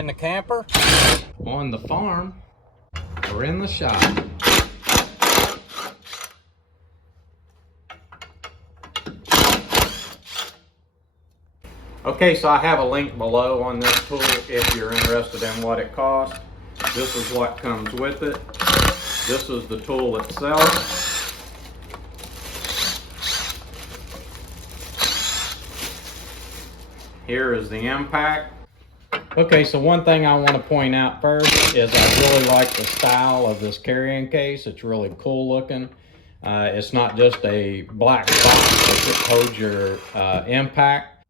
In the camper, on the farm, or in the shop. Okay, so I have a link below on this tool if you're interested in what it costs. This is what comes with it. This is the tool itself. Here is the impact. Okay, so one thing I want to point out first is I really like the style of this carrying case. It's really cool looking. It's not just a black box that holds your impact.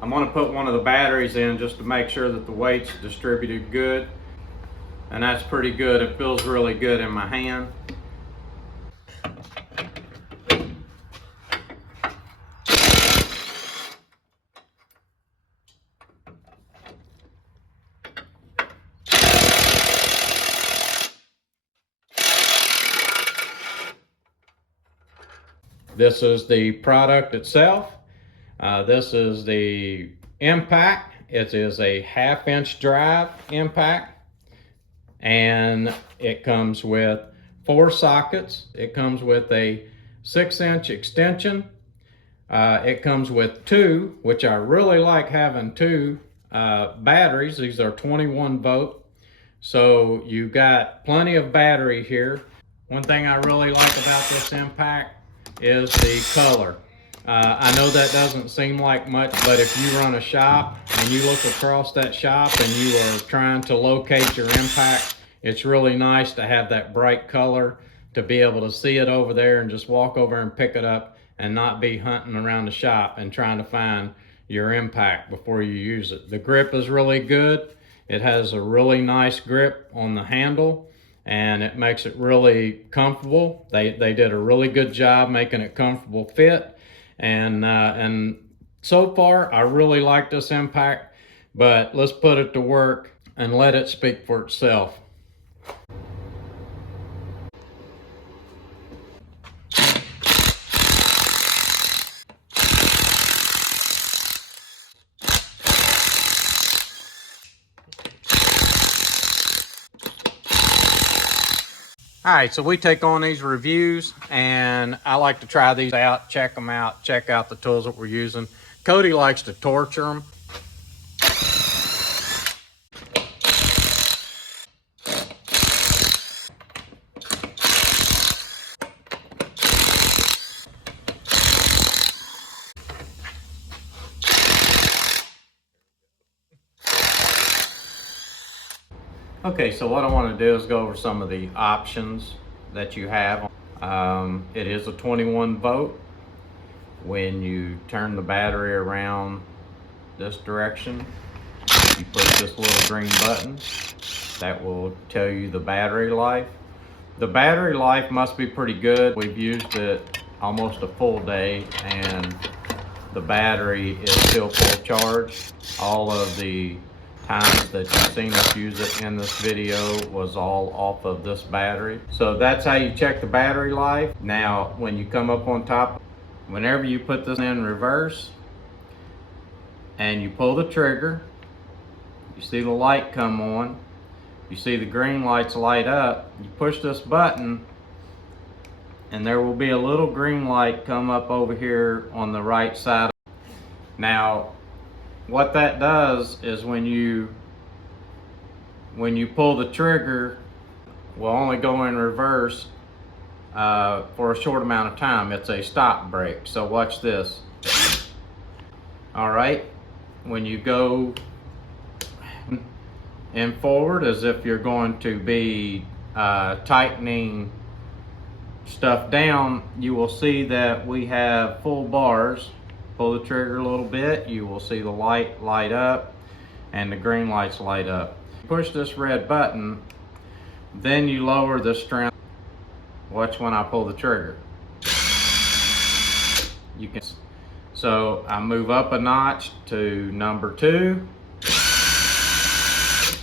I'm going to put one of the batteries in just to make sure that the weight's distributed good. And that's pretty good. It feels really good in my hand. This is the product itself. This is the impact. It is a 1/2-inch drive impact, and it comes with 4 sockets. It comes with a 6-inch extension. It comes with 2, which I really like having 2 batteries. These are 21 volt. So you got plenty of battery here. One thing I really like about this impact is the color. I know that doesn't seem like much, but if you run a shop and you look across that shop and you are trying to locate your impact, it's really nice to have that bright color, to be able to see it over there and just walk over and pick it up and not be hunting around the shop and trying to find your impact before you use it. The grip is really good. It has a really nice grip on the handle, and it makes it really comfortable. They did a really good job making it comfortable fit, and so far I really like this impact, but let's put it to work and let it speak for itself. All right, so we take on these reviews, and I like to try these out, check them out, check out the tools that we're using. Cody likes to torture them. Okay, so what I want to do is go over some of the options that you have. It is a 21 volt. When you turn the battery around this direction, you push this little green button. That will tell you the battery life. The battery life must be pretty good. We've used it almost a full day, and the battery is still full charge. All of the times that you've seen us use it in this video was all off of this battery. So that's how you check the battery life. Now, when you come up on top, whenever you put this in reverse and you pull the trigger, you see the light come on, you see the green lights light up, you push this button and there will be a little green light come up over here on the right side. Now, what that does is when you pull the trigger, we'll only go in reverse for a short amount of time. It's a stop brake. So watch this. All right, when you go in forward as if you're going to be tightening stuff down, you will see that we have full bars. Pull the trigger a little bit, you will see the light light up and the green lights light up. Push this red button, then you lower the strength. Watch when I pull the trigger. You can, so I move up a notch to number 2,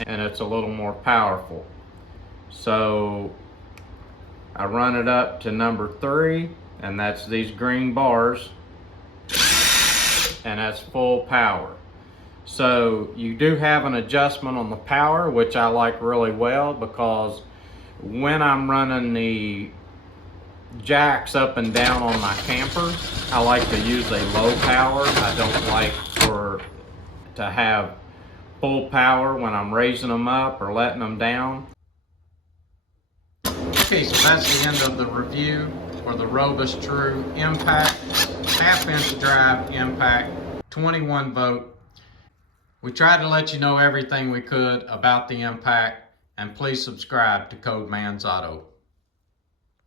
and it's a little more powerful. So I run it up to number 3, and that's these green bars, and that's full power. So you do have an adjustment on the power, which I like really well, because when I'm running the jacks up and down on my camper, I like to use a low power. I don't like to have full power when I'm raising them up or letting them down. Okay, so that's the end of the review for the ROBUSTRUE Impact, half-inch drive impact, 21 volt. We tried to let you know everything we could about the Impact, and please subscribe to Code Man's Auto.